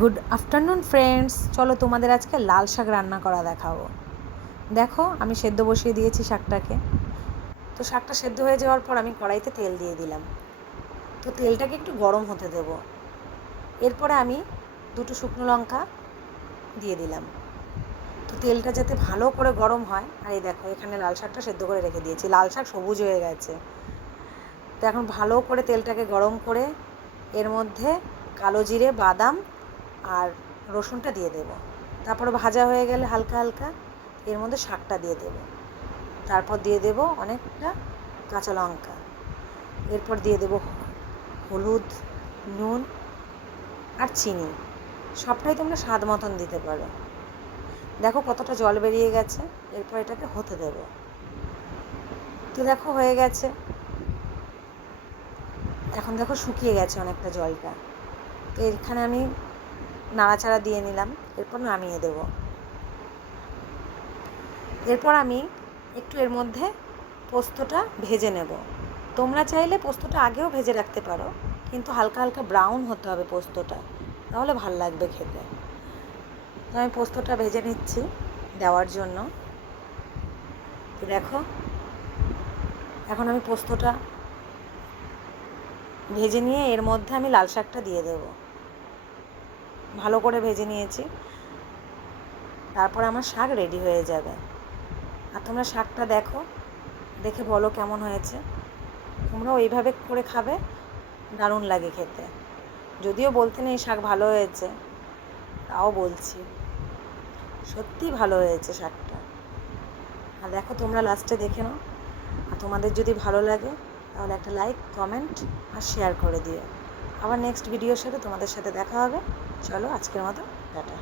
Good afternoon friends, চলো তোমাদের আজকে লাল শাক রান্না করা দেখাবো। দেখো আমি সেদ্ধ বসিয়ে দিয়েছি শাকটাকে। তো শাকটা সেদ্ধ হয়ে যাওয়ার পর আমি কড়াইতে তেল দিয়ে দিলাম। তো তেলটাকে একটু গরম হতে দেব। এরপরে আমি দুটো শুকনো লঙ্কা দিয়ে দিলাম। তো তেলটা যাতে ভালো করে গরম হয়, আর এই দেখো এখানে লাল শাকটা সেদ্ধ করে রেখে দিয়েছি, লাল শাক সবুজ হয়ে গেছে। তো এখন ভালো করে তেলটাকে গরম করে এর মধ্যে কালো জিরে, বাদাম আর রসুনটা দিয়ে দেবো। তারপরে ভাজা হয়ে গেলে হালকা হালকা এর মধ্যে শাকটা দিয়ে দেবো। তারপর দিয়ে দেবো অনেকটা কাঁচা লঙ্কা। এরপর দিয়ে দেবো হলুদ, নুন আর চিনি। সবটাই তোমরা স্বাদ মতন দিতে পারো। দেখো কতটা জল বেরিয়ে গেছে। এরপর এটাকে হতে দেবো। তো দেখো হয়ে গেছে। এখন দেখো শুকিয়ে গেছে অনেকটা জলটা। তো এখানে আমি নাড়াচাড়া দিয়ে নিলাম। এরপর নামিয়ে দেব। এরপর আমি একটু এর মধ্যে পোস্তটা ভেজে নেব। তোমরা চাইলে পোস্তটা আগেও ভেজে রাখতে পারো, কিন্তু হালকা হালকা ব্রাউন হতে হবে পোস্তটা, তাহলে ভাল লাগবে খেতে। তো আমি পোস্তটা ভেজে নিচ্ছি দেওয়ার জন্য। তো দেখো এখন আমি পোস্তটা ভেজে নিয়ে এর মধ্যে আমি লাল শাকটা দিয়ে দেব। ভালো করে ভেজে নিয়েছি। তারপর আমার শাক রেডি হয়ে যাবে। আর তোমরা শাকটা দেখো, দেখে বলো কেমন হয়েছে। তোমরাও এইভাবে করে খাবে, দারুণ লাগে খেতে। যদিও বলতে নেই শাক ভালো হয়েছে, তাও বলছি সত্যি ভালো হয়েছে শাকটা। আর দেখো তোমরা লাস্টে দেখে নাও। আর তোমাদের যদি ভালো লাগে তাহলে একটা লাইক, কমেন্ট আর শেয়ার করে দিও। আবার নেক্সট ভিডিওর সাথে তোমাদের সাথে দেখা হবে। চলো আজকের মতো টাটা।